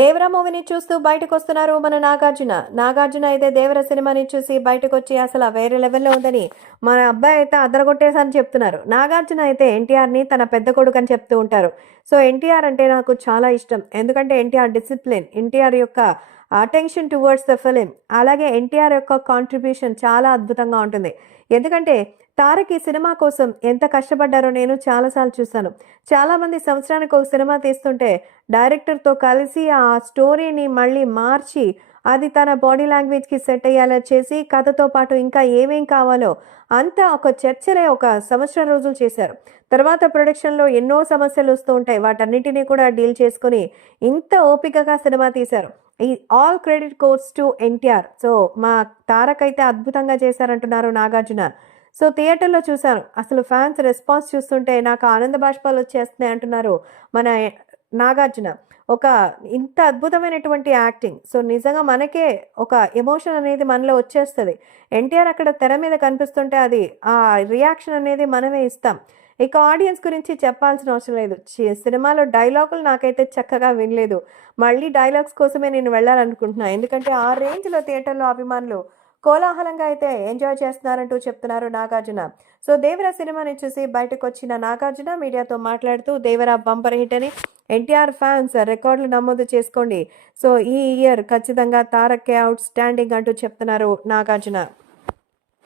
దేవర మూవీని చూస్తూ బయటకు వస్తున్నారు మన నాగార్జున. నాగార్జున అయితే దేవర సినిమాని చూసి బయటకు వచ్చి అసలు వేరే లెవెల్లో ఉందని మన అబ్బాయి అయితే అదరగొట్టేసని చెప్తున్నారు. నాగార్జున అయితే ఎన్టీఆర్ని తన పెద్ద కొడుకు అని చెప్తూ ఉంటారు. సో ఎన్టీఆర్ అంటే నాకు చాలా ఇష్టం. ఎందుకంటే ఎన్టీఆర్ డిసిప్లిన్ ఎన్టీఆర్ యొక్క అటెన్షన్ టువర్డ్స్ ద ఫిలిం అలాగే ఎన్టీఆర్ యొక్క కాంట్రిబ్యూషన్ చాలా అద్భుతంగా ఉంటుంది. ఎందుకంటే తారక్ ఈ సినిమా కోసం ఎంత కష్టపడ్డారో నేను చాలాసార్లు చూశాను. చాలామంది సంవత్సరానికి ఒక సినిమా తీస్తుంటే డైరెక్టర్తో కలిసి ఆ స్టోరీని మళ్ళీ మార్చి అది తన బాడీ లాంగ్వేజ్కి సెట్ అయ్యేలా చేసి కథతో పాటు ఇంకా ఏమేం కావాలో అంతా ఒక చర్చలే ఒక సంవత్సరం రోజులు చేశారు. తర్వాత ప్రొడక్షన్లో ఎన్నో సమస్యలు వస్తూ ఉంటాయి. వాటన్నిటినీ కూడా డీల్ చేసుకొని ఇంత ఓపికగా సినిమా తీశారు. ఈ all credit goes to NTR. So మా తారక్ అయితే అద్భుతంగా చేశారంటున్నారు నాగార్జున. సో థియేటర్లో చూశాను. అసలు ఫ్యాన్స్ రెస్పాన్స్ చూస్తుంటే నాకు ఆనంద బాష్పాలు వచ్చేస్తున్నాయి అంటున్నారు మన నాగార్జున. ఒక ఇంత అద్భుతమైనటువంటి యాక్టింగ్. సో నిజంగా మనకే ఒక ఎమోషన్ అనేది మనలో వచ్చేస్తుంది. ఎన్టీఆర్ అక్కడ తెర మీద కనిపిస్తుంటే అది ఆ రియాక్షన్ అనేది మనమే ఇస్తాం. ఇక ఆడియన్స్ గురించి చెప్పాల్సిన అవసరం లేదు. సినిమాలో డైలాగులు నాకైతే చక్కగా వినలేదు. మళ్ళీ డైలాగ్స్ కోసమే నేను వెళ్ళాలనుకుంటున్నాను ఎందుకంటే ఆ రేంజ్లో థియేటర్లో అభిమానులు కోలాహలంగా అయితే ఎంజాయ్ చేస్తున్నారంటూ చెప్తున్నారు నాగార్జున. సో దేవర సినిమాని చూసి బయటకు వచ్చిన నాగార్జున మీడియాతో మాట్లాడుతూ దేవర బంపర్ హిట్ అని ఎన్టీఆర్ ఫ్యాన్స్ రికార్డులు నమోదు చేసుకోండి. సో ఈ ఇయర్ ఖచ్చితంగా తారక్కే అవుట్ స్టాండింగ్ అంటూ చెప్తున్నారు నాగార్జున.